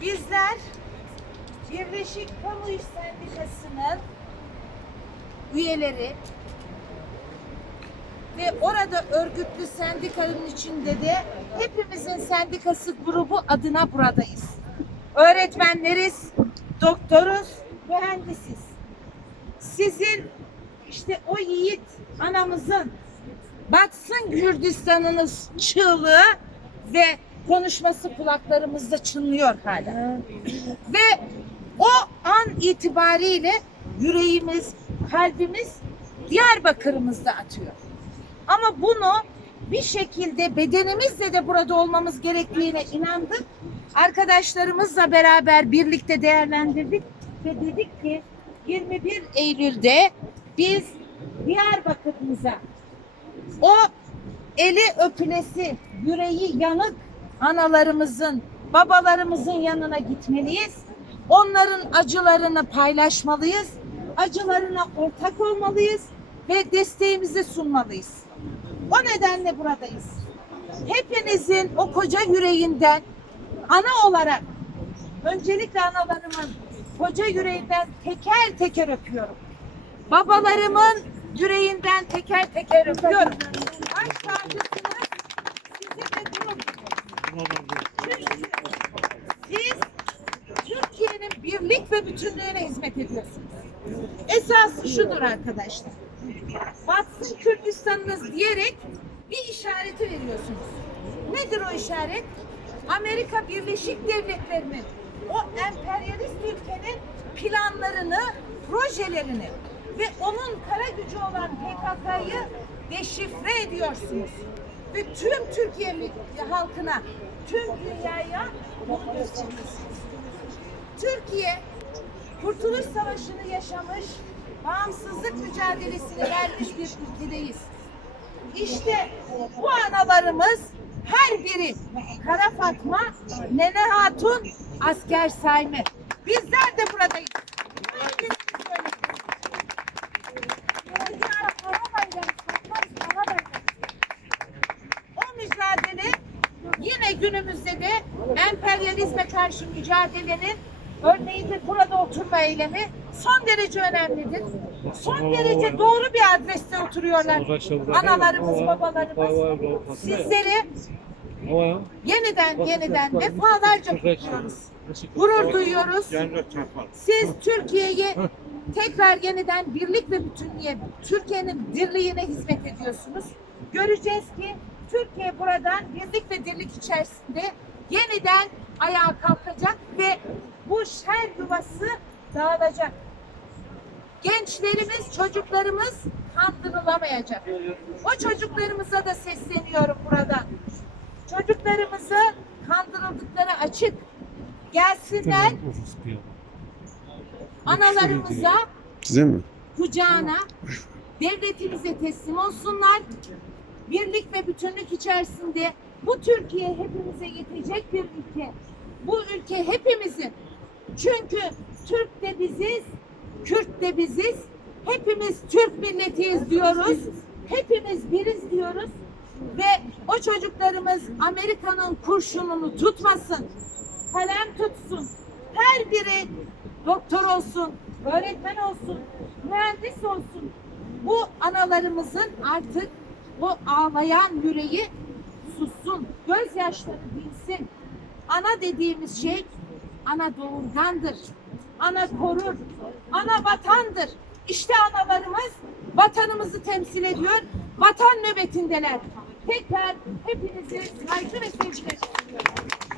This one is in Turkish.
Bizler Birleşik Kamu İş Sendikası'nın üyeleri ve orada örgütlü sendikanın içinde de hepimizin sendikası grubu adına buradayız. Öğretmenleriz, doktoruz, mühendisiz. Sizin işte o yiğit anamızın batsın Gürcistan'ınız çığlığı ve konuşması kulaklarımızda çınlıyor hala. Ve o an itibariyle yüreğimiz, kalbimiz Diyarbakır'ımızda atıyor. Ama bunu bir şekilde bedenimizle de burada olmamız gerektiğine inandık. Arkadaşlarımızla beraber birlikte değerlendirdik ve dedik ki 21 Eylül'de biz Diyarbakır'ımıza o eli öpülesi, yüreği yanık analarımızın, babalarımızın yanına gitmeliyiz. Onların acılarını paylaşmalıyız. Acılarına ortak olmalıyız ve desteğimizi sunmalıyız. O nedenle buradayız. Hepinizin o koca yüreğinden ana olarak öncelikle analarımın koca yüreğinden teker teker öpüyorum. Babalarımın yüreğinden teker teker öpüyorum. Baş tacısınız. Sizinle gurur duyuyorum. Siz Türkiye'nin birlik ve bütünlüğüne hizmet ediyorsunuz. Esası şudur arkadaşlar. Batsın Kürdistan'ınız diyerek bir işareti veriyorsunuz. Nedir o işaret? Amerika Birleşik Devletleri'nin o emperyalist ülkenin planlarını, projelerini ve onun kara gücü olan PKK'yı deşifre ediyorsunuz. Ve tüm Türkiye halkına, tüm dünyaya bunu gösteriyorsunuz. Türkiye Kurtuluş Savaşı'nı yaşamış, bağımsızlık mücadelesini vermiş bir ülkedeyiz. İşte bu analarımız her biri Kara Fatma, Nene Hatun, Asker Sayme. Bizler de buradayız. Her günümüzde de emperyalizme karşı mücadelenin örneğin de burada oturma eylemi son derece önemlidir. Son derece doğru bir adreste oturuyorlar. Analarımız, babalarımız. Sizleri yeniden yeniden defalarca kutluyoruz. Gurur duyuyoruz. Siz Türkiye'ye tekrar yeniden birlik ve bütünlüğe, Türkiye'nin dirliğine hizmet ediyorsunuz. Göreceğiz ki Türkiye buradan birlik ve dirlik içerisinde yeniden ayağa kalkacak ve bu şer yuvası dağılacak. Gençlerimiz, çocuklarımız kandırılamayacak. O çocuklarımıza da sesleniyorum buradan. Çocuklarımızı kandırıldıkları açık. Gelsinler analarımıza Size mi? kucağına devletimize teslim olsunlar. Birlik ve bütünlük içerisinde bu Türkiye hepimize yetecek bir ülke. Bu ülke hepimizin. Çünkü Türk de biziz, Kürt de biziz. Hepimiz Türk milletiyiz diyoruz. Hepimiz biriz diyoruz. Ve o çocuklarımız Amerika'nın kurşununu tutmasın. Kalem tutsun. Her biri doktor olsun, öğretmen olsun, mühendis olsun. Bu analarımızın artık bu ağlayan yüreği sussun, gözyaşları dinsin. Ana dediğimiz şey ana doğurgandır. Ana korur. Ana vatandır. İşte analarımız vatanımızı temsil ediyor. Vatan nöbetindeler. Tekrar hepinizi saygı ve sevgiyle sunuyorum.